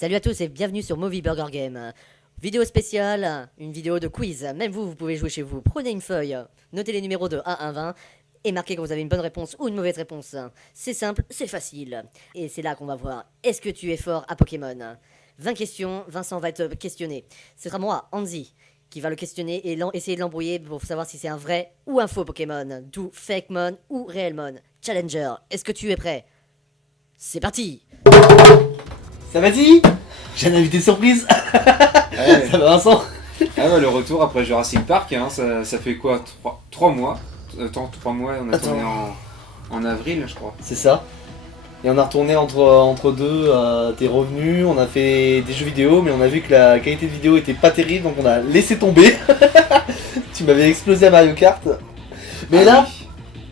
Salut à tous et bienvenue sur Movie Burger Game. Vidéo spéciale, une vidéo de quiz. Même vous, vous pouvez jouer chez vous. Prenez une feuille, notez les numéros de 1 à 20 et marquez quand vous avez une bonne réponse ou une mauvaise réponse. C'est simple, c'est facile. Et c'est là qu'on va voir, est-ce que tu es fort à Pokémon? 20 questions, Vincent va être questionné. Ce sera moi, Anzi, qui va le questionner et essayer de l'embrouiller pour savoir si c'est un vrai ou un faux Pokémon. D'où Fakemon ou Realmon. Challenger, est-ce que tu es prêt? C'est parti! Ça va dit? J'ai un invité surprise. Ouais. Ça va Vincent? Ah ouais, le retour après Jurassic Park, hein, ça fait quoi? 3 mois. Attends, 3 mois, on a tourné en avril, je crois. C'est ça. Et on a retourné entre deux, t'es revenu, on a fait des jeux vidéo, mais on a vu que la qualité de vidéo était pas terrible, donc on a laissé tomber. Tu m'avais explosé à Mario Kart. Mais là, oui.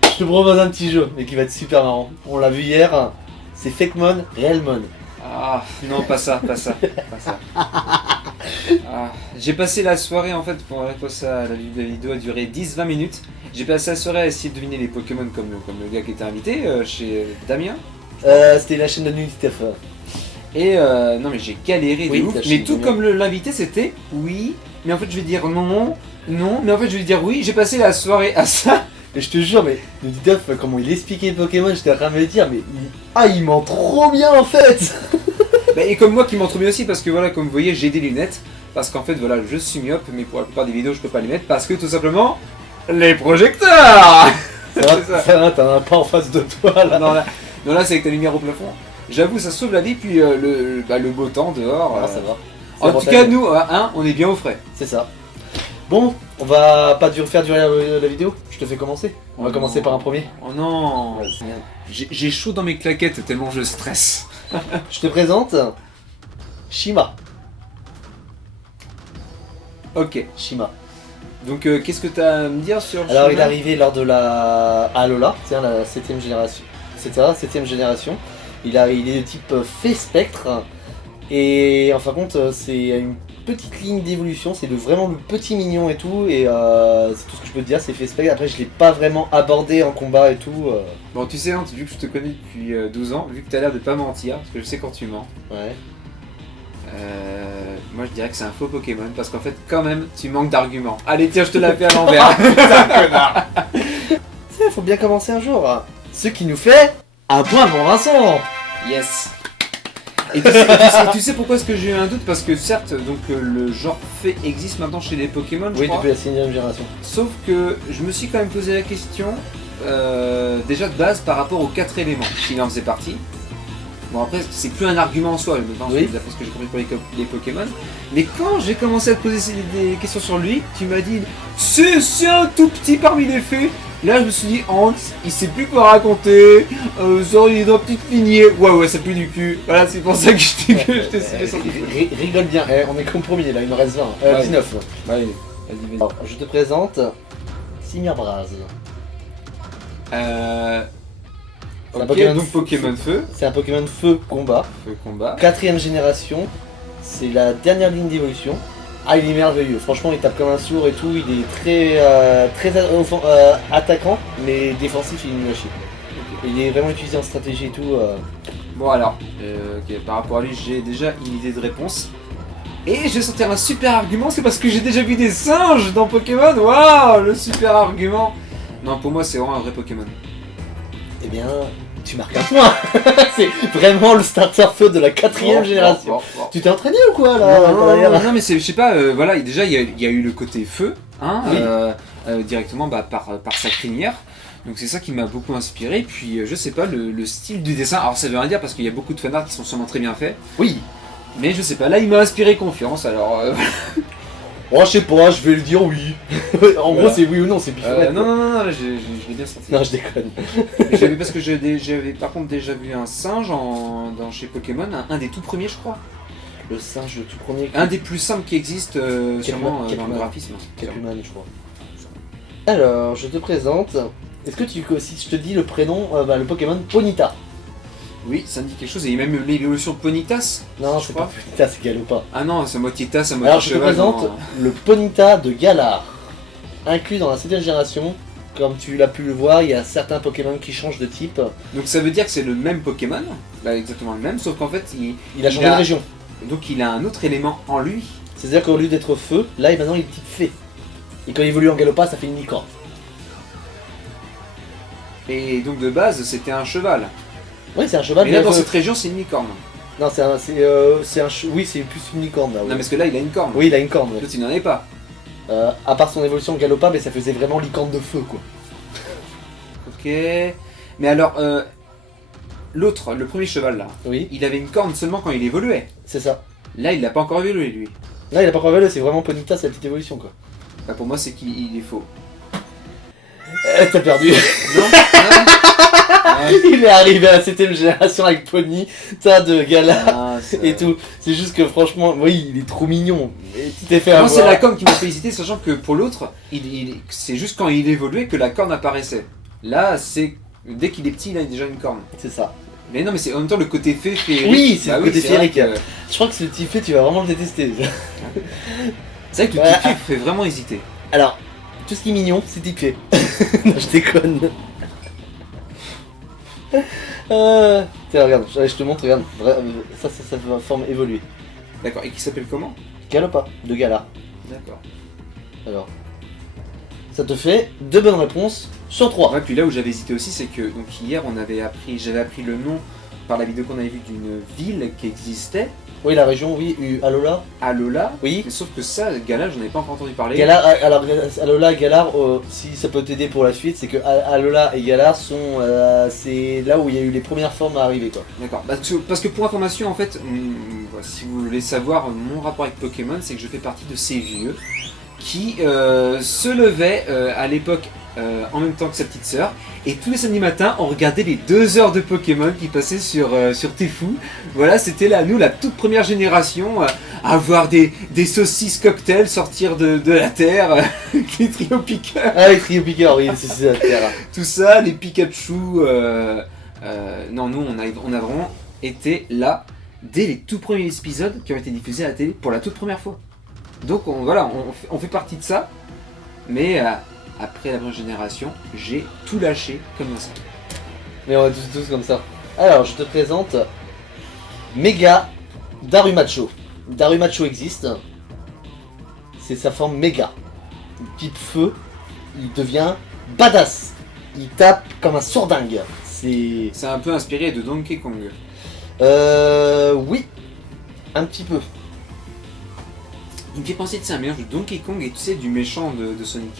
je te propose un petit jeu, mais qui va être super marrant. On l'a vu hier, c'est Fakemon, Realmon. Ah, non, pas ça, pas ça, pas ça. Ah, j'ai passé la soirée en fait, pour ça, la vidéo a duré 10-20 minutes. J'ai passé la soirée à essayer de deviner les Pokémon comme le gars qui était invité chez Damien. C'était la chaîne de Nuit Stuff. Et non mais j'ai galéré Oui, de ouf. t'as Mais chez tout Damien. comme l'invité c'était oui, mais en fait je vais dire non, non, mais en fait je vais dire oui. J'ai passé la soirée à ça. Et je te jure, mais Nuit Stuff, comment il expliquait Pokémon, j'étais en train de me dire, mais il ment trop bien en fait. Bah, et comme moi qui m'en trouve bien aussi parce que voilà, comme vous voyez j'ai des lunettes. Parce qu'en fait voilà, je suis myope, mais pour la plupart des vidéos je peux pas les mettre parce que tout simplement les projecteurs. Ça va, t'en as pas en face de toi là. Non là c'est avec ta lumière au plafond. J'avoue ça sauve la vie puis le beau temps dehors. Ah, ça va. En tout cas nous, hein, on est bien au frais. C'est ça. Bon, on va pas faire durer la vidéo. Je te fais commencer. On va Oh commencer non. par un premier. Oh non. J'ai chaud dans mes claquettes tellement je stresse. Je te présente Shima. Ok. Shima. Donc qu'est-ce que t'as à me dire sur Alors il est Shima? arrivé lors de la Alola, c'est la 7ème génération. C'est ça, 7ème génération. Il est de type fée spectre. Et en fin de compte, c'est une petite ligne d'évolution, c'est vraiment le petit mignon et tout. Et c'est tout ce que je peux te dire, c'est fée spectre. Après, je l'ai pas vraiment abordé en combat et tout. Bon tu sais, hein, vu que je te connais depuis 12 ans, vu que t'as l'air de pas mentir, parce que je sais quand tu mens, Ouais. moi je dirais que c'est un faux Pokémon, parce qu'en fait quand même tu manques d'arguments. Allez tiens, je te la fais à l'envers. Il faut bien commencer un jour. Ce qui nous fait un point pour Vincent. Yes. Et tu sais pourquoi est-ce que j'ai eu un doute? Parce que certes, donc le genre fée existe maintenant chez les Pokémon, je Oui, crois. depuis la 6ème génération. Sauf que je me suis quand même posé la question, déjà de base par rapport aux 4 éléments, s'il en faisait partie. Bon après c'est plus un argument en soi, Oui. d'après ce que j'ai compris pour les Pokémon. Mais quand j'ai commencé à te poser des questions sur lui, tu m'as dit c'est un tout petit parmi les fées. Là je me suis dit Hans, il sait plus quoi raconter, genre il est dans une petite lignée. Ouais ça pue du cul. Voilà c'est pour ça que je t'ai cité son truc. Rigole bien, on est compromis là, il nous reste 20. Ouais. 19. Allez, vas-y. Alors, je te présente Signabraz. C'est un Ok, Pokémon donc Pokémon Feu, C'est un Pokémon feu combat. Feu combat. 4ème génération. C'est la dernière ligne d'évolution. Ah, il est merveilleux. Franchement, il tape comme un sourd et tout. Il est très attaquant, mais défensif, il est nul à chier. Il est vraiment utilisé en stratégie et tout. Bon alors, ok, par rapport à lui, j'ai déjà une idée de réponse. Et je vais sortir un super argument, c'est parce que j'ai déjà vu des singes dans Pokémon. Waouh, le super argument. Non, pour moi, c'est vraiment un vrai Pokémon. Eh bien, tu marques un point. C'est vraiment le starter feu de la 4ème génération. Bon. Tu t'es entraîné ou quoi là derrière Non, mais c'est, je sais pas, voilà, déjà, il y a eu le côté feu, hein, Oui. directement par sa crinière. Donc c'est ça qui m'a beaucoup inspiré. Puis je sais pas, le style du dessin, alors ça veut rien dire parce qu'il y a beaucoup de fanarts qui sont sûrement très bien faits. Oui. Mais je sais pas, là il m'a inspiré confiance, alors... Oh, je sais pas, je vais le dire oui. En gros, c'est oui ou non, c'est pifomètre. non, je l'ai bien senti. Non, je déconne. Parce que j'avais par contre déjà vu un singe chez Pokémon, un des tout premiers je crois. Le singe, le tout premier. Un des plus simples qui existent sûrement dans le graphisme. Capuman, je crois. Alors, je te présente. Est-ce que si je te dis le prénom, le Pokémon Ponyta? Oui, ça me dit quelque chose, et même l'évolution Ponytas. Non, je c'est crois. pas Ponyta, c'est Galopin. Ah non, c'est moitié tasse, à moitié Alors, je te cheval. présente non. le Ponyta de Galar, inclus dans la 7ème génération. Comme tu l'as pu le voir, il y a certains Pokémon qui changent de type. Donc ça veut dire que c'est le même Pokémon, bah, exactement le même, sauf qu'en fait Il a changé de région. Donc il a un autre élément en lui. C'est-à-dire qu'au lieu d'être feu, là et maintenant il est type fée. Et quand il évolue en Galopa, ça fait une licorne. Et donc de base, c'était un cheval. Oui, c'est un cheval. Mais là, mais dans feu. cette région, c'est une licorne. Non, oui, c'est plus une licorne là. Non, Ouais. parce que là, il a une corne. Oui, il a une corne. Ouais. L'autre, il n'en est pas. À part son évolution Galopa, mais ça faisait vraiment licorne de feu quoi. Ok. Mais alors, l'autre, le premier cheval là, Oui, il avait une corne seulement quand il évoluait. c'est ça. Là, il l'a pas encore évolué, lui. Là, il a pas encore évolué, c'est vraiment Ponyta, c'est la petite évolution quoi. Bah, pour moi, c'est qu'il est faux. T'as perdu. Non, Il est arrivé à la 7ème génération avec Pony, tas de Galar Ah, et tout. C'est juste que franchement, oui, il est trop mignon. Et tu t'es fait Moi, avoir. c'est la corne qui m'a fait hésiter, sachant que pour l'autre, c'est juste quand il évoluait que la corne apparaissait. Là, c'est dès qu'il est petit, il a déjà une corne. C'est ça. Mais non, mais c'est en même temps le côté féerique. Oui, c'est le côté c'est vrai féerique. que- Je crois que ce petit fait, tu vas vraiment le détester. C'est vrai que le Ouais. petit fait fait vraiment hésiter. Alors, tout ce qui est mignon, c'est type fait. Non, je déconne. Tiens, regarde, je te montre, regarde. Ça fait ma forme évoluer. D'accord, et qui s'appelle comment? Galopa, de Galar. D'accord. Alors, ça te fait 2 bonnes réponses sur 3. Ouais, puis là où j'avais hésité aussi, c'est que donc hier j'avais appris le nom par la vidéo qu'on avait vue d'une ville qui existait, Oui, la région, oui, Alola. Alola. Oui. Mais sauf que ça, Gala, j'en ai pas encore entendu parler. Galar, alors Alola et Galar, si ça peut t'aider pour la suite, c'est que Alola et Galar sont, c'est là où il y a eu les premières formes à arriver quoi. D'accord. Parce que pour information, en fait, si vous voulez savoir mon rapport avec Pokémon, c'est que je fais partie de ces vieux qui se levaient à l'époque en même temps que sa petite sœur, et tous les samedis matins, on regardait les 2 heures de Pokémon qui passaient sur Tfue. Voilà, c'était là, nous, la toute première génération, à voir des saucisses cocktails sortir de la terre, les trio piqueurs, Ah, les trio piqueurs, oui, c'est la terre. tout ça, les Pikachu. Non, nous, on a vraiment été là dès les tout premiers épisodes qui ont été diffusés à la télé pour la toute première fois. Donc on fait partie de ça, mais après la première génération, j'ai tout lâché comme ça. Mais on est tous comme ça. Alors, je te présente Mega Darumacho. Darumacho existe. C'est sa forme méga. Type feu, il devient badass. Il tape comme un sourdingue. C'est... C'est un peu inspiré de Donkey Kong. Oui. Un petit peu. Il me fait penser de ça, un mélange de Donkey Kong et tu sais du méchant de Sonic.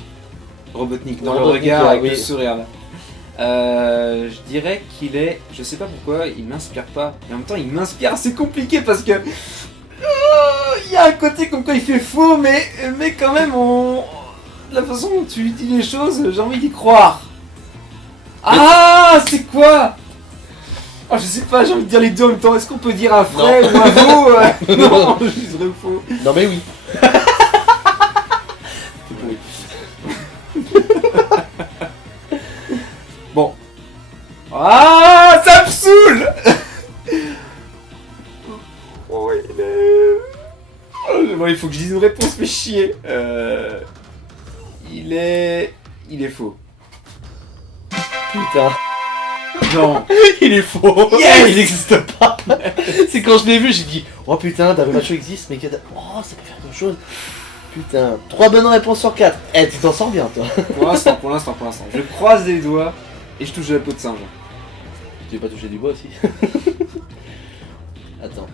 Robotnik, dans le Robotnik, regard avec oui. le sourire là. Je dirais qu'il est, je sais pas pourquoi, il m'inspire pas. Et en même temps, il m'inspire, c'est compliqué parce que il y a un côté comme quoi il fait faux, mais quand même, la façon dont tu dis les choses, j'ai envie d'y croire. Ah, c'est quoi? Oh, je sais pas, j'ai envie de dire les deux en même temps. Est-ce qu'on peut dire un vrai ou un faux? Non, je dis vrai ou faux. Non mais oui. Bon. Ah, ça me saoule. Oh, il est... Oh, bon, il faut que je dise une réponse, mais chier. Il est faux. Putain. Non. Il est faux. Yes. Il n'existe pas. C'est quand je l'ai vu, j'ai dit oh putain, Darumacho existe, mais oh ça peut faire quelque chose. Putain, 3 bonnes réponses sur 4. Eh, tu t'en sors bien toi. Pour l'instant. Je croise les doigts et je touche la peau de singe. Tu veux pas toucher du bois aussi? Attends.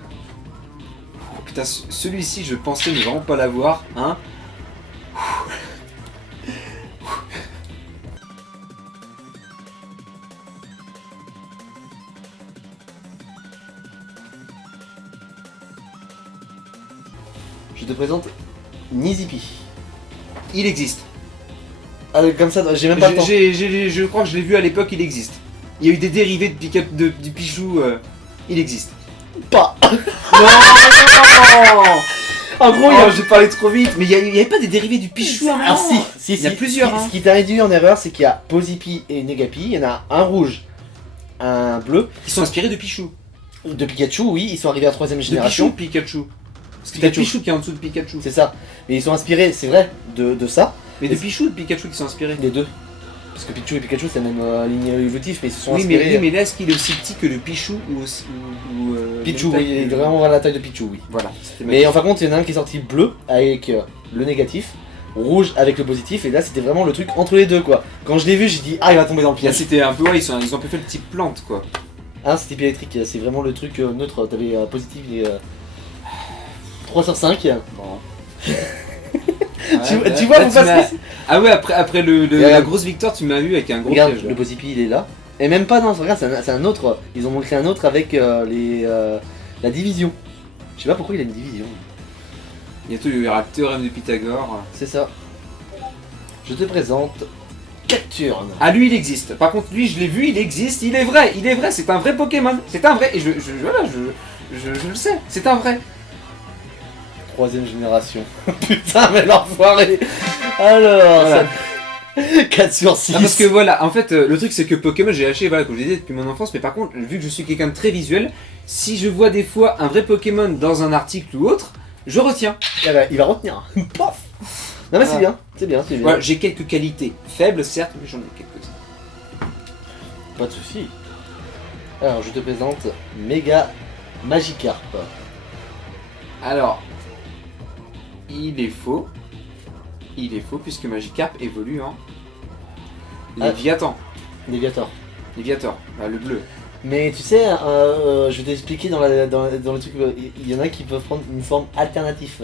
Oh, putain, celui-ci, je pensais ne vraiment pas l'avoir, hein. Je te présente Nizipi. Il existe. Ah, comme ça, j'ai même pas le temps. Je crois que je l'ai vu à l'époque, il existe. Il y a eu des dérivés du Pichou, il existe. Pas. Non. En gros, Oh, j'ai parlé trop vite, mais il y avait pas des dérivés du Pichou à un Ah moment. si, Il y a plusieurs, Ce hein. qui t'a réduit en erreur, c'est qu'il y a Posipi et Negapi. Il y en a un rouge, un bleu. Ils sont inspirés de Pichou. De Pikachu, oui, ils sont arrivés à 3ème De Pichou génération. ou Pikachu. Parce qu'il y a Pikachu. Pichou qui est en dessous de Pikachu. C'est ça. Mais ils sont inspirés, c'est vrai, de ça. Mais de Pichou ou de Pikachu qui sont inspirés. Les deux. Parce que Pichu et Pikachu c'est la même ligne évolutive, mais ils se sont Oui, inspirés. mais là, est-ce qu'il est aussi petit que le Pichou Pichu, même taille oui, il est que- vraiment à la taille de Pichu, oui. Voilà, c'était ma Mais en question. fin de compte, il y en a un qui est sorti bleu avec le négatif, rouge avec le positif, et là c'était vraiment le truc entre les deux quoi. Quand je l'ai vu, j'ai dit ah il va tomber dans le Là, piège. c'était un peu, ouais, ils ont un peu fait le type plante, quoi. Ah c'était type électrique, c'est vraiment le truc neutre, t'avais positif et 3 sur 5. Bon. Tu vois, vous passez. Ah ouais, après Et la grosse victoire, tu m'as eu avec un gros Regarde, piège. le Là. positif il est là. Et même pas, non, regarde, c'est un autre. Ils ont montré un autre avec la division. Je sais pas pourquoi il a une division. Bientôt, il y aura le théorème de Pythagore. C'est ça. Je te présente Cacturne. Ah, lui, il existe. Par contre, lui, je l'ai vu, il existe, il est vrai, c'est un vrai Pokémon. C'est un vrai, et voilà, je le sais, c'est un vrai. 3ème génération. Putain, mais l'enfoiré. Alors, Voilà. 4 sur 6. Ah, parce que voilà, en fait, le truc c'est que Pokémon j'ai lâché, voilà, comme je disais, depuis mon enfance, mais par contre, vu que je suis quelqu'un de très visuel, si je vois des fois un vrai Pokémon dans un article ou autre, je retiens. Eh ben, il va retenir. Pof. Non mais c'est Ah. bien, c'est bien, c'est bien. Voilà, j'ai quelques qualités, faibles certes, mais j'en ai quelques-unes. Pas de soucis. Alors, je te présente Mega Magikarp. Alors, il est faux, puisque Magikarp évolue en Léviathan. Léviator. Léviator, bah, le bleu. Mais tu sais, je vais t'expliquer dans le truc, il y en a qui peuvent prendre une forme alternative.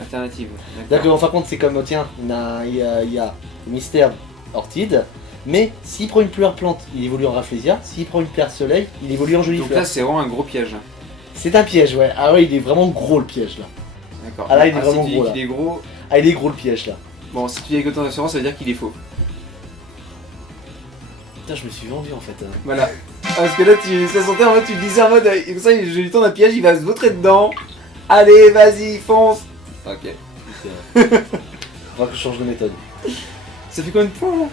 Alternative. D'accord, en fin de compte, c'est comme, tiens, il y a Mystère Orchide, mais s'il prend une fleur plante, il évolue en Rafflesia, s'il prend une pierre soleil, il évolue en jolie Donc fleur. là, c'est vraiment un gros piège. C'est un piège, ouais. Ah ouais, il est vraiment gros le piège là. D'accord. Ah là, il est vraiment si tu gros, dis là. qu'il est gros. Ah, il est gros le piège là. Bon, si tu dis avec autant d'assurance, ça veut dire qu'il est faux. Putain, je me suis vendu en fait. Voilà. Parce que là, ça sentait en mode, tu le disais en mode, comme ça, je lui tourne un piège, il va se vautrer dedans. Allez, vas-y, fonce. Ok. Faudra que je change de méthode. Ça fait combien de points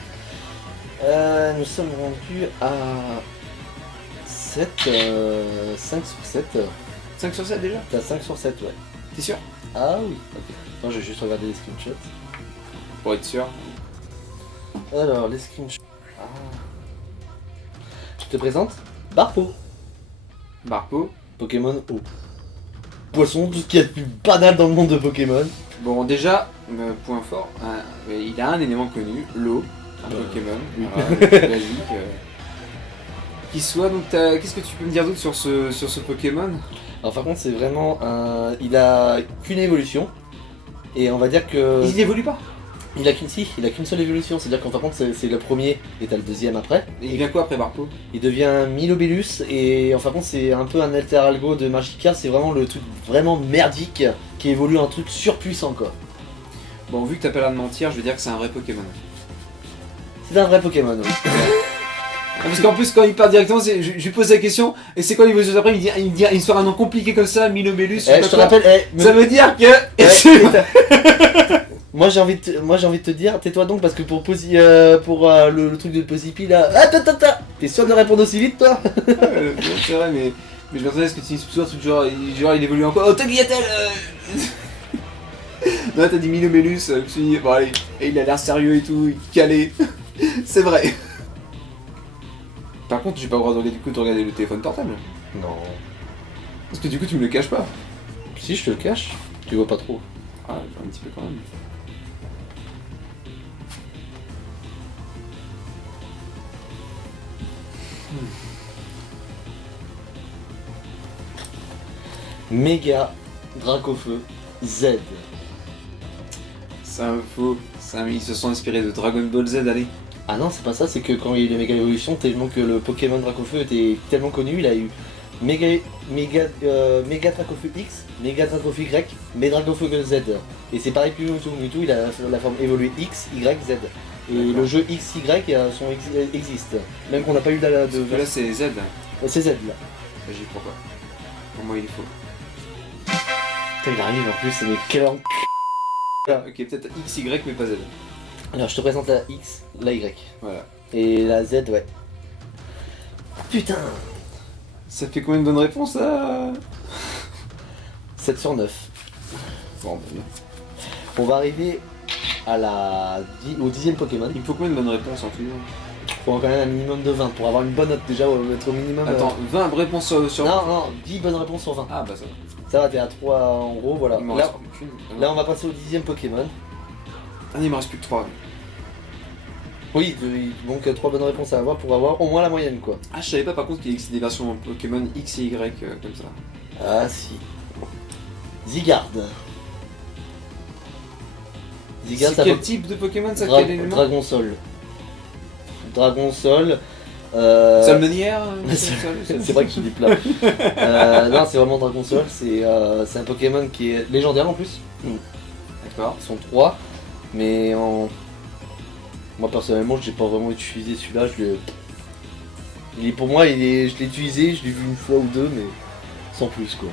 là? Nous sommes rendus à 7, 5 sur 7. 5 sur 7 déjà? T'as 5 sur 7, ouais. T'es sûr? Ah oui, ok. Attends, je vais juste regarder les screenshots. Pour être sûr. Alors, les screenshots. Ah. Je te présente Barpo, Barpo. Pokémon eau. Poisson, tout ce qu'il y a de plus banal dans le monde de Pokémon. Bon, déjà, point fort, il a un élément connu, l'eau, un Bah, Pokémon, oui. basique. Qui soit, donc, qu'est-ce que tu peux me dire d'autre sur ce Pokémon? Alors, par contre, c'est vraiment un. Il a qu'une évolution. Et on va dire que. Il n'évolue pas. Il a qu'une seule évolution. C'est-à-dire qu'en fin de compte, c'est le premier et t'as le deuxième après. Et il vient quoi après Barpo? Il devient Milobellus et en fin de compte c'est un peu un alter algo de Magikarp, c'est vraiment le truc vraiment merdique qui évolue un truc surpuissant quoi. Bon, vu que t'as pas l'air de mentir, je vais dire que c'est un vrai Pokémon. C'est un vrai Pokémon, oui. Ah, parce qu'en plus, quand il part directement, je lui pose la question, et c'est quoi l'évolution d'après? Il me dit, il sort un nom compliqué comme ça, Milobellus, Eh, je te rappelle, ça veut dire que. moi j'ai envie de te dire, tais-toi donc parce que pour le truc de Posipi là. Attends, t'es sûr de répondre aussi vite toi? C'est vrai, mais je m'attendais à ce que tu dises plutôt un truc genre il évolue encore. Oh, Tagliatelle Non, t'as dit Milobellus, je me suis dit, bon allez, et il a l'air sérieux et tout, calé. C'est vrai. Par contre, j'ai pas le droit de regarder, du coup, de regarder le téléphone portable. Non. Parce que du coup, tu me le caches pas. Si je te le cache, tu vois pas trop. Ah, un petit peu quand même. Méga Dracofeu Z. C'est un faux. Ils se sont inspirés de Dragon Ball Z, allez. Ah non, c'est pas ça, c'est que quand il y a eu les méga évolutions, tellement que le Pokémon Dracofeu était tellement connu, il a eu méga Dracofeu X, méga Dracofeu Y, méga Dracofeu Z. Et c'est pareil pour Mewtwo. Mewtwo, il a la forme évoluée X, Y, Z. Et D'accord. le jeu X, Y existe. Même qu'on n'a pas eu de Parce que là, c'est Z. C'est Z là. Bah, j'y crois pas. Pour moi, il est faux. Putain, il arrive en plus, mais quel en... Ok, peut-être X, Y, mais pas Z. Alors je te présente la X, la Y. Voilà. Et la Z, ouais. Putain, Ça fait combien de bonnes réponses, là? 7 sur 9. Bon, bah bien. On va arriver au 10e Pokémon. Il me faut combien de bonnes réponses en tout? Il faut quand même un minimum de 20 pour avoir une bonne note déjà, être au minimum. Attends, 20 réponses sur... Non, 10 bonnes réponses sur 20. Ah bah ça va. Ça va, t'es à 3 en gros, voilà. Il m'en Là, reste plus qu'une. là, on va passer au 10e Pokémon. Ah, il me reste plus que 3. Oui, donc 3 bonnes réponses à avoir pour avoir au moins la moyenne quoi. Ah, je savais pas par contre qu'il existait des versions Pokémon X et Y comme ça. Ah si. Zygarde. Zygarde, C'est ça quel peut... type de Pokémon ça? Quel élément? Dragon Sol. Dragon Sol. Salmonière C'est vrai que je dis plat. Non, c'est vraiment Dragon Sol. C'est un Pokémon qui est légendaire en plus. D'accord. Ils sont 3. Mais moi personnellement, j'ai pas vraiment utilisé celui-là. Pour moi, je l'ai utilisé, je l'ai vu une fois ou deux, mais sans plus quoi.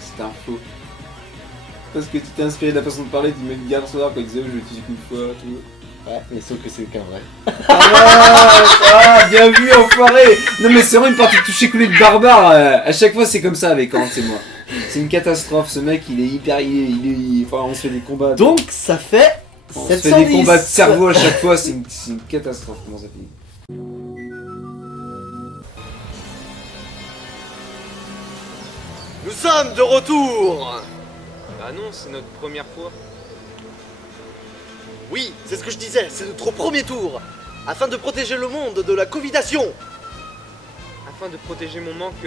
C'est un faux. Parce que tu t'es inspiré de la façon de parler du mec Gardevoir quand il disait je l'utilise qu'une fois, tout. Ouais, mais sauf que c'est qu'un vrai. Ah, bien vu, enfoiré. Non mais c'est vraiment une partie de toucher coulé de barbare. À chaque fois c'est comme ça avec Hans et moi. C'est une catastrophe, ce mec il est hyper... Enfin, on se fait des combats. Donc ça fait On 710. se fait des combats de cerveau à chaque fois, c'est une catastrophe comment ça finit. Nous sommes de retour. Ah non, c'est notre première fois. Oui, c'est ce que je disais, c'est notre premier tour. Afin de protéger le monde de la covidation. Afin de protéger mon manque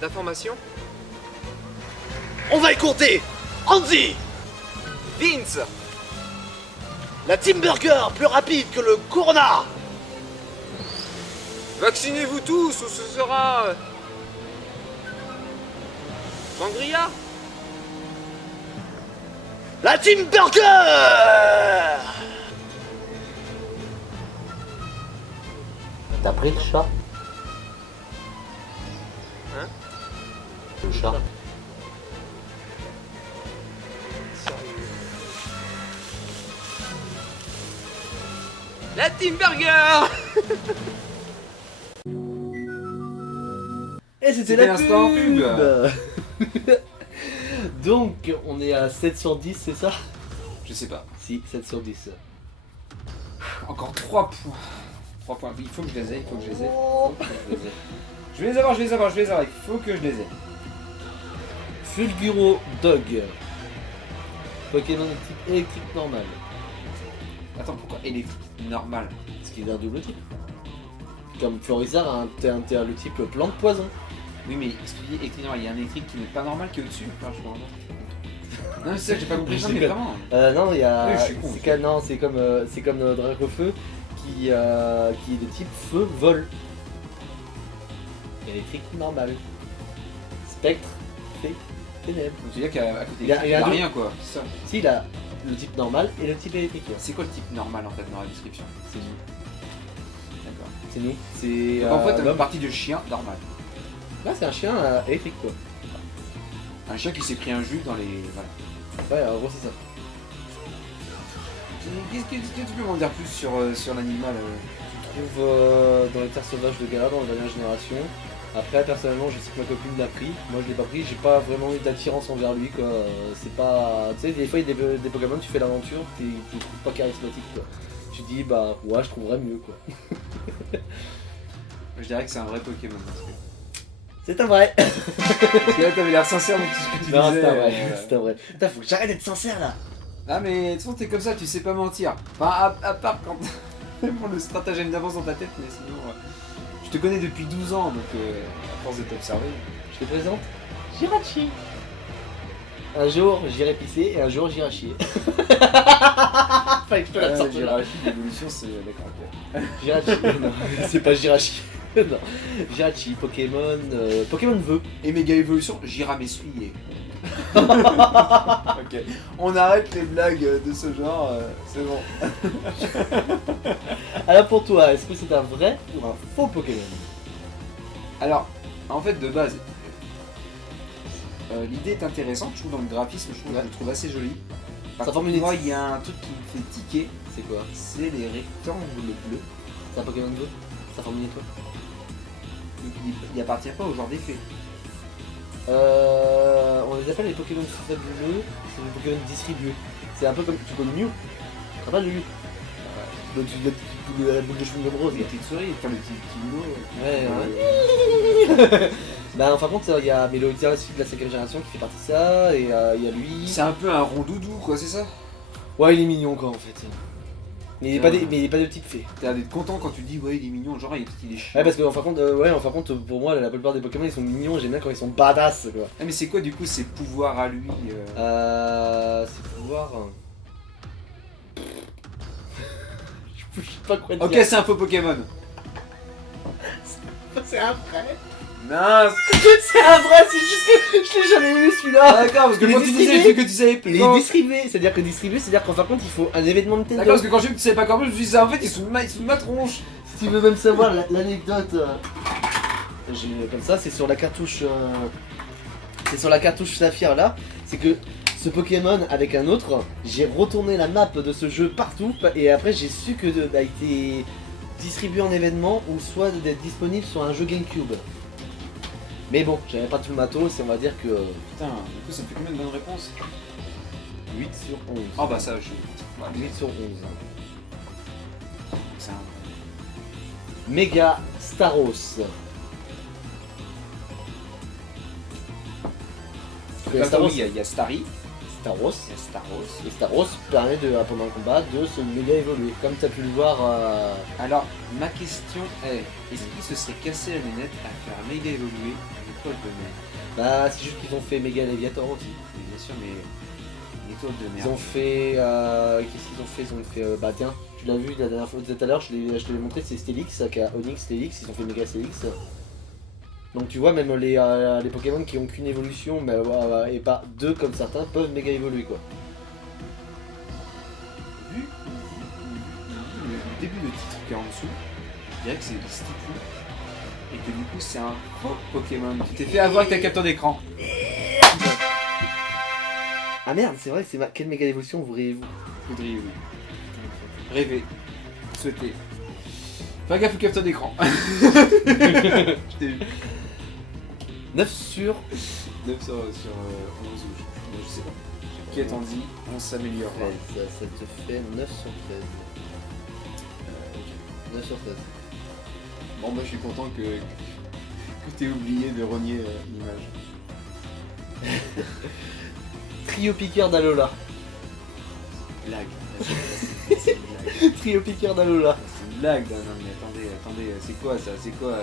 d'informations. On va y compter. Anzi, Vince! la Team Burger plus rapide que le Corona. Vaccinez-vous tous ou ce sera... Sangria? La Team Burger. T'as pris le chat? Hein? Le chat. La Team Burger! Et C'était l'instant pub. Donc, on est à 7 sur 10, c'est ça? Je sais pas. Si, 7 sur 10. Encore 3 points. 3 points. Il faut que je les ai, il faut que je les ai. Je vais les avoir, il faut que je les ai. Fulguro Dog. Pokémon de type électrique normal. Attends, pourquoi électrique normal? Ce qui est d'un double type. Comme Florizard a le type plante poison. Oui, mais ce que tu dis électrique normal, il y a un électrique qui n'est pas normal qui est au-dessus. Enfin, je me rends compte. Non, mais c'est ça que j'ai pas compris. Je Non, mais déconne. vraiment. Non, il y a. Oui, je suis con, c'est comme Dracofeu qui est de type feu vol. Électrique normal. Spectre, fée, ténèbres. Donc, tu veux dire qu'à côté Il y a- électrique, il y a il y a deux- rien quoi. C'est ça. Si, il a le type normal et le type électrique. C'est quoi le type normal en fait dans la description? C'est nous. D'accord. C'est nous. C'est. Donc en fait, t'as une l'homme. partie de chien normal. Là, c'est un chien électrique quoi. Un chien qui s'est pris un jus dans les. Voilà. Ouais, en gros, c'est ça. Qu'est-ce que tu peux m'en dire plus sur l'animal Tu trouves dans les terres sauvages de Galar dans la dernière génération. Après, personnellement, je sais que ma copine l'a pris. Moi, je l'ai pas pris. J'ai pas vraiment eu d'attirance envers lui, quoi. C'est pas. Tu sais, des fois, il y a des Pokémon, tu fais l'aventure, tu les trouves pas charismatiques, quoi. Tu te dis, bah, ouais, je trouverais mieux, quoi. Je dirais que c'est un vrai Pokémon. Parce que, C'est un vrai. parce que là, t'avais l'air sincère dans tout ce que tu Non, disais. c'est un vrai. voilà. C'est un vrai. Putain, faut que j'arrête d'être sincère, là. Ah, mais de toute façon, t'es comme ça, tu sais pas mentir. Enfin, à part quand. pour le stratagème d'avance dans ta tête, mais sinon. Je te connais depuis 12 ans, donc à force de t'observer. Je te présente Jirachi. Un jour, j'irai pisser et un jour, j'irai chier. Fallait que je te la sorte. Jirachi, l'évolution, c'est. D'accord, ok. Jirachi. Non, c'est pas Jirachi. Non. Jirachi, Pokémon. Pokémon Vœu. Et méga évolution, j'irai m'essuyer. Ok. On arrête les blagues de ce genre, c'est bon. Alors pour toi, est-ce que c'est un vrai ou un faux Pokémon? Alors, en fait, de base, l'idée est intéressante, je trouve, dans le graphisme, je le trouve assez joli. Par Ça contre, forme une moi, il y a un truc qui me fait tiquer, C'est quoi? c'est les rectangles bleus. C'est un Pokémon Vœu? Ça forme une étoile? Il appartient pas au genre d'effet. On les appelle les Pokémon fabuleux, c'est les Pokémon distribués. C'est un peu comme, tu connais Mew? Tu pas lui? La boule de cheveux rose. Les petites souris, enfin le petit boulot. Ouais. Bah en fin de compte, il y a Mélodia aussi de la 5ème génération qui fait partie de ça, et il y a lui. C'est un peu un rond doudou quoi, c'est ça? Ouais, il est mignon quoi en fait. Mais il est pas, mais il est pas de type fée. T'as l'air d'être content quand tu dis ouais il est mignon, genre il est chiant. Ouais, parce qu'en fin de compte, pour moi, la plupart des Pokémon ils sont mignons, j'aime bien quand ils sont badass quoi. Ah mais c'est quoi du coup ses pouvoirs à lui C'est pouvoir. Je sais pas quoi dire. Ok, c'est un faux Pokémon. C'est un vrai. Mince. C'est un vrai, c'est juste que je l'ai jamais vu celui-là. Ah, d'accord, parce que Il est quand tu disais distribué. le truc que tu savais Il quand- est distribué, c'est-à-dire que distribué, c'est-à-dire qu'en fin de compte il faut un événement de Nintendo. D'accord, parce que quand j'ai vu que tu savais pas comment, je me suis dit ça en fait ils sont de ma tronche. Si tu veux même savoir l'anecdote, j'ai comme ça, c'est sur la cartouche, Saphir là, c'est que ce Pokémon avec un autre, j'ai retourné la map de ce jeu partout et après j'ai su que il était distribué en événement ou soit d'être disponible sur un jeu GameCube. Mais bon, j'avais pas tout le matos et on va dire que Putain, du coup ça me fait combien de bonnes réponses? 8 sur 11. Ah bah ça je... 8 sur 11. C'est un... Mega Staros. Staros, il y a Starry, Staros. il y a Staros. Et Staros permet pendant le combat de se méga évoluer, comme tu as pu le voir. Alors, ma question est, est-ce qu'il se serait cassé la lunette à faire méga évoluer l'étoile de mer? Bah, c'est juste qu'ils ont fait méga Léviator aussi. Oui, bien sûr, mais l'étoile de mer... Ils ont fait. Qu'est-ce qu'ils ont fait? Ils ont fait. Bah, tiens, tu l'as vu la dernière fois, tout à l'heure, je te l'ai montré, c'est Stélix, qui a Onyx Stélix, ils ont fait méga Stélix. Donc, tu vois, même les Pokémon qui ont qu'une évolution, mais, et pas deux comme certains, peuvent méga évoluer quoi. Vu le début de titre qui est en dessous, je dirais que c'est Stifu. Et que du coup c'est un faux Pokémon. Tu t'es fait avoir avec ta capture d'écran. Ah merde, c'est vrai, quelle méga évolution voudriez-vous? Voudriez-vous rêver, souhaiter. Fais gaffe au capture d'écran. Je t'ai vu. 9 sur. 9 sur 11 ou je sais pas. Qui est-on dit? On s'améliore. 13, ça te fait 9 sur 13. 9 sur 13. Bon bah je suis content que t'aies oublié de renier l'image. Trio piqueur d'Alola. Blague. C'est une blague. Trio piqueur d'Alola. C'est une blague. Non mais attendez, c'est quoi ça? C'est quoi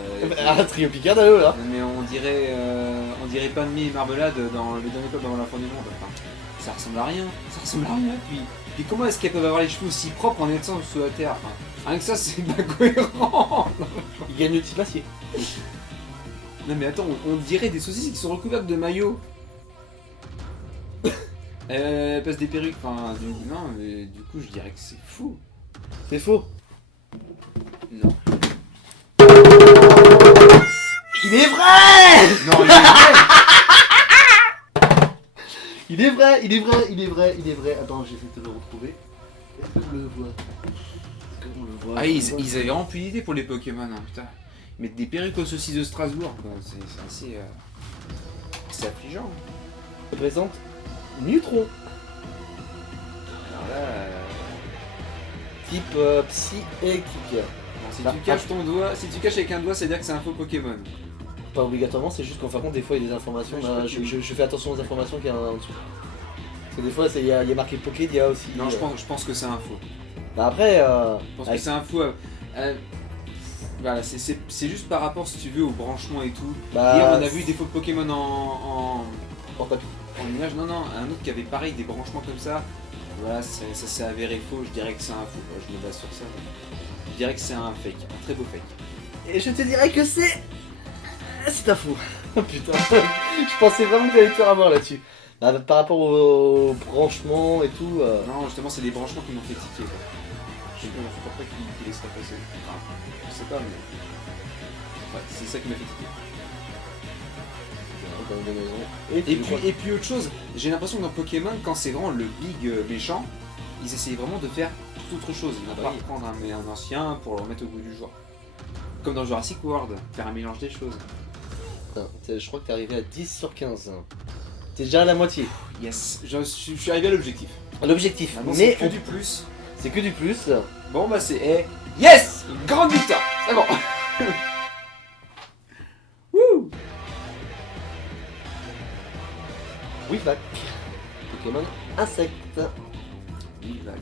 Ah, trio piqueur d'Alola. Non, mais on dirait pain de mie et marmelade dans le dernier club avant la fin du monde. Enfin, ça ressemble à rien. Puis comment est-ce qu'elles peuvent avoir les cheveux aussi propres en étant sous la terre? Enfin, rien que ça, c'est pas cohérent. Il gagne le type acier. Non mais attends, on dirait des saucisses qui sont recouvertes de maillot. Elles passent des perruques. Enfin, non, mais du coup, je dirais que c'est fou. C'est faux. Non. Il est vrai. Non, il est vrai. Il est vrai. Attends, j'essaie de te le retrouver. Est-ce qu'on le voit? Ah, ils avaient vraiment plus d'idées pour les Pokémon, hein, putain. Ils mettent des perruques aux saucisses de Strasbourg, quoi. C'est assez... c'est affligeant. Je présente Neutron. Alors là... Type psychique. si Bah, tu caches ton doigt, si tu caches avec un doigt, ça veut dire que c'est un faux Pokémon. Pas obligatoirement, c'est juste qu'en fin de compte, des fois il y a des informations. Ouais, bah, je fais attention aux informations qu'il y a en dessous. Parce que des fois, il y a marqué Pokédia aussi. Non, je pense que c'est un faux. Bah après, Je pense que avec- c'est un faux. Voilà, c'est juste par rapport, si tu veux, au branchement et tout. bah, Hier, on a vu des faux Pokémon en porte-papier. image. Non, un autre qui avait pareil, des branchements comme ça. Voilà, ça s'est avéré faux. Je dirais que c'est un faux. Je me base sur ça. Je dirais que c'est un fake, un très beau fake. Et je te dirais que c'est un fou. Oh putain, je pensais vraiment que t'allais te faire avoir là-dessus. Bah, par rapport au branchement et tout. Non, justement, c'est les branchements qui m'ont fait tiquer. Quoi. Je sais pas pourquoi qu'il laisserait passer. Enfin, je sais pas, mais. Ouais, c'est ça qui m'a fait tiquer. T'as une bonne raison. Et puis autre chose, j'ai l'impression que dans Pokémon, quand c'est vraiment le big méchant, ils essayent vraiment de faire tout autre chose. Ils vont pas reprendre un ancien pour le remettre au goût du jour. Comme dans Jurassic World, faire un mélange des choses. Je crois que t'es arrivé à 10 sur 15. T'es déjà à la moitié. Yes, je suis arrivé à l'objectif. L'objectif, Maintenant, mais c'est que du plus. c'est que du plus. Bon bah c'est... Yes, une grande victoire. C'est bon. Wouh. Weavak. Pokémon insecte. Weavak.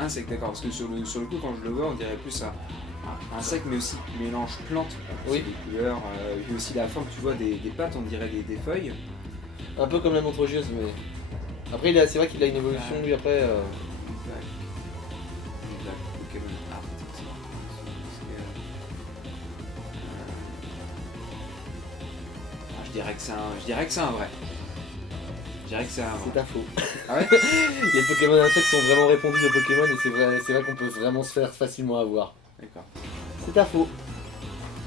Insecte, d'accord, parce que sur le coup, quand je le vois, on dirait plus un insecte, mais aussi mélange plante. Oui. Les couleurs, puis aussi la forme, tu vois, des pattes, on dirait des feuilles. Un peu comme la montre joueuse, mais. Après, c'est vrai qu'il a une évolution, lui, après. Weavak. Weavak, Pokémon Art. Je dirais que c'est un vrai. Je dirais que c'est un vrai. C'est un faux. Ah ouais. Les Pokémon insectes sont vraiment répandus de Pokémon et c'est vrai qu'on peut vraiment se faire facilement avoir. D'accord. C'est un faux.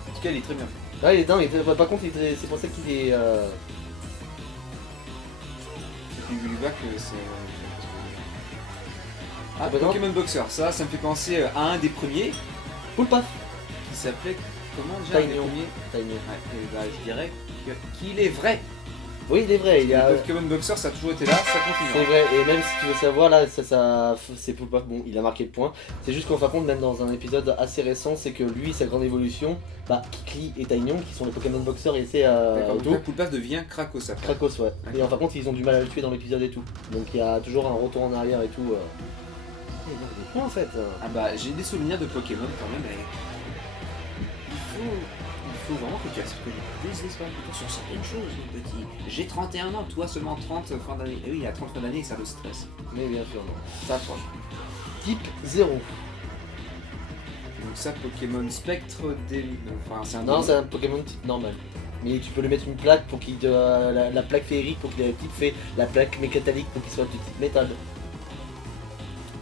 En tout cas, il est très bien fait. Ah, il est dingue, par contre, c'est pour ça qu'il est. Et puis Weavak, c'est... Ah, bah non. Pokémon Boxer, ça me fait penser à un des premiers Poulpaf. qui s'appelait comment déjà un des Taignon. premiers Taignon. Ouais, et bah, je dirais qu'il est vrai. Oui, il est vrai, il y a. Le Pokémon Boxer, ça a toujours été là, ça continue. C'est vrai, et même si tu veux savoir, là, c'est Poulpaf, bon, il a marqué le point. C'est juste qu'en fin de compte, même dans un épisode assez récent, c'est que lui, sa grande évolution, bah, Kikli et Taignon, qui sont les Pokémon Boxer, et c'est D'accord, donc tout. là, Poulpaf devient Krakos après. Krakos, ouais. Et en D'accord. fin de compte, ils ont du mal à le tuer dans l'épisode et tout. Donc il y a toujours un retour en arrière et tout. Il y a des points en fait. Ah bah, j'ai des souvenirs de Pokémon quand même, mais... Il faut vraiment que tu acceptes que j'ai plus d'espoir que toi sur certaines choses, mon petit. J'ai 31 ans, toi seulement 30 fin d'année. Et oui, il y a 30 fin d'année et ça le stresse. Mais bien sûr, non. Ça change. Type 0. Donc ça, Pokémon Spectre, enfin c'est un... Non, c'est un Pokémon type normal. Mais tu peux lui mettre une plaque pour qu'il. La plaque féerique pour qu'il ait le type fait. La plaque mécatalique pour qu'il soit de type métal.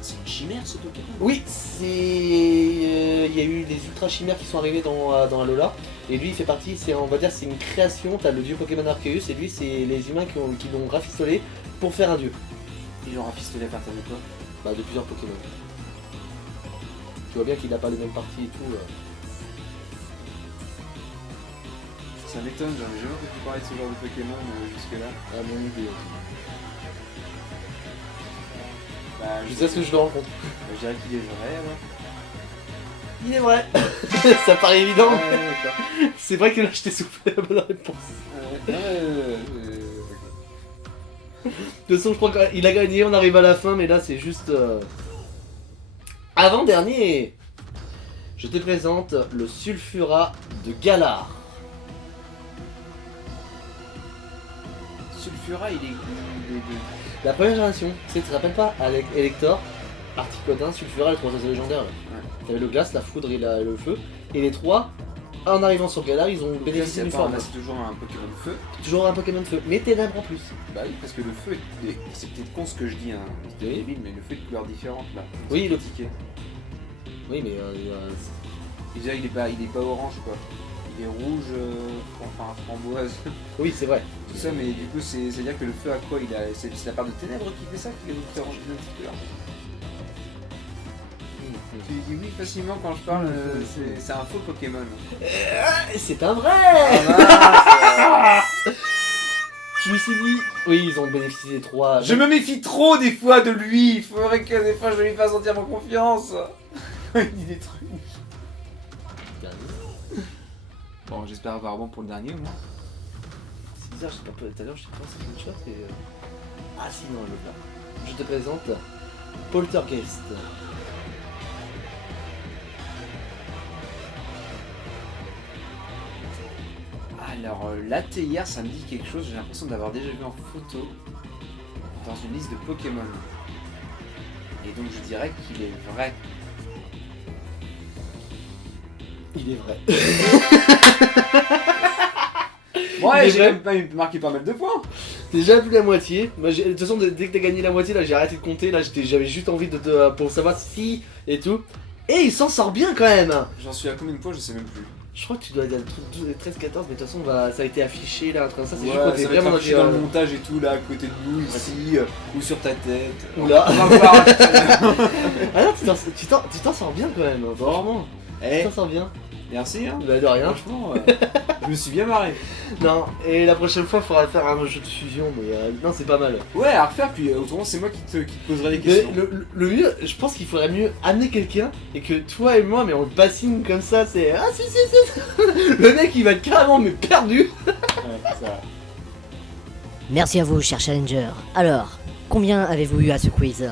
C'est une chimère ce Pokémon. Oui, c'est. Il y a eu les ultra chimères qui sont arrivés dans Alola. Et lui, il fait partie, on va dire, c'est une création. T'as le dieu Pokémon Arceus et lui, c'est les humains qui l'ont rafistolé pour faire un dieu. Ils l'ont rafistolé à partir de quoi? Bah, de plusieurs Pokémon. Tu vois bien qu'il n'a pas les mêmes parties et tout. Ça m'étonne, j'en ai jamais entendu parler de ce genre de Pokémon jusque-là. À mon idée. Bah, Jusqu'à ce que je le rencontre. Je dirais qu'il est vrai alors. Il est vrai. Ça paraît évident. Ouais, d'accord. C'est vrai que là, je t'ai soufflé la bonne réponse. Ok. De toute façon, je crois qu'il a gagné, on arrive à la fin, mais là, c'est juste... Avant-dernier. Je te présente le Sulfura de Galar. Sulfura, il est de... La première génération, tu te rappelles pas, avec Elector, Articuno, Sulfura, les trois oiseaux légendaires. Là. Ouais. T'avais le glace, la foudre et le feu. Et les trois, en arrivant sur Galar, ils ont bénéficié d'une forme. Là, c'est toujours un Pokémon de feu. Toujours un Pokémon de feu, mais ténèbres en plus. Bah oui, parce que le feu, c'est peut-être con ce que je dis, hein. C'est Oui. débile, mais le feu est de couleur différente là. Oui, C'est le- ticket. Oui, mais... Et déjà, il est pas orange quoi. Il est rouge, enfin framboise, Oui, c'est vrai. tout ça, mais du coup, c'est-à-dire que le feu à quoi c'est la part de ténèbres qui fait ça, qu'il est orange d'une petite couleur. Tu dis oui facilement quand je parle, c'est un faux Pokémon. C'est un vrai. Ah, Je me suis dit... Oui, ils ont bénéficié des trois... je me méfie trop des fois de lui, il faudrait que des fois je lui fasse entièrement confiance. Il dit des trucs. Bon, j'espère avoir bon pour le dernier au moins. C'est bizarre, je sais pas, tout à l'heure, je sais pas, c'est une shot et... Ah si, non, le là. Je te présente Poltergeist. Alors, l'ATIR, ça me dit quelque chose, j'ai l'impression d'avoir déjà vu en photo dans une liste de Pokémon. Et donc je dirais qu'il est vrai. Il est vrai. Ouais, Il est j'ai vrai. même pas marqué pas mal de points. Déjà plus la moitié. Moi, de toute façon, dès que t'as gagné la moitié, là, j'ai arrêté de compter. Là, j'avais juste envie pour savoir si et tout. Et il s'en sort bien quand même. J'en suis à combien de points, je sais même plus. Je crois que tu dois être à 13, 14, mais de toute façon, ça a été affiché là, un truc comme ça. C'est Ouais, juste qu'on ça était va être vraiment affiché dans le montage et tout, là, à côté de nous, ici, ou sur ta tête. Oula. On va voir. Ah non, tu t'en sors bien quand même, franchement. Eh, Ça sent bien. merci, hein. Bah de rien. Franchement, je me suis bien marré. Non, et la prochaine fois, il faudra faire un jeu de fusion, mais non, c'est pas mal. Ouais, à refaire, puis autrement, c'est moi qui te poserai les Mais questions. le mieux, je pense qu'il faudrait mieux amener quelqu'un et que toi et moi, mais on le bassine comme ça, c'est ah si si si. Le mec il va être carrément mais perdu. Ouais, c'est ça. Merci à vous, chers challengers. Alors, combien avez-vous eu à ce quiz?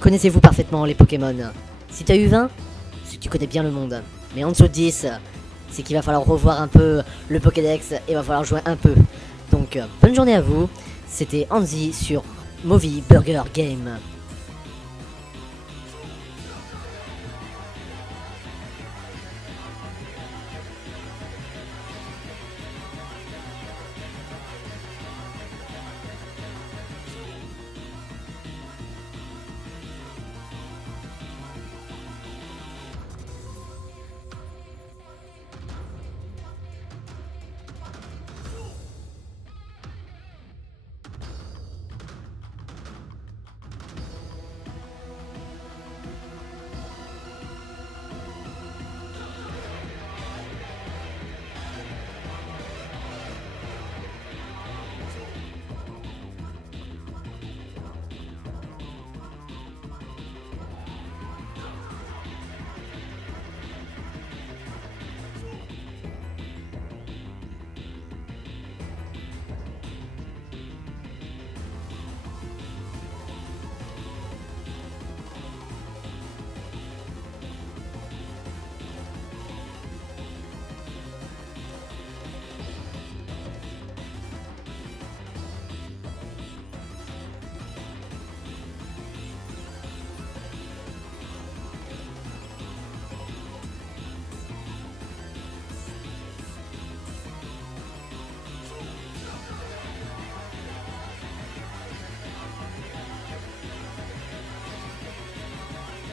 Connaissez-vous parfaitement les Pokémon? Si t'as eu 20, c'est que tu connais bien le monde. Mais en dessous de 10, c'est qu'il va falloir revoir un peu le Pokédex et va falloir jouer un peu. Donc, bonne journée à vous. C'était Anzi sur Movie Burger Game.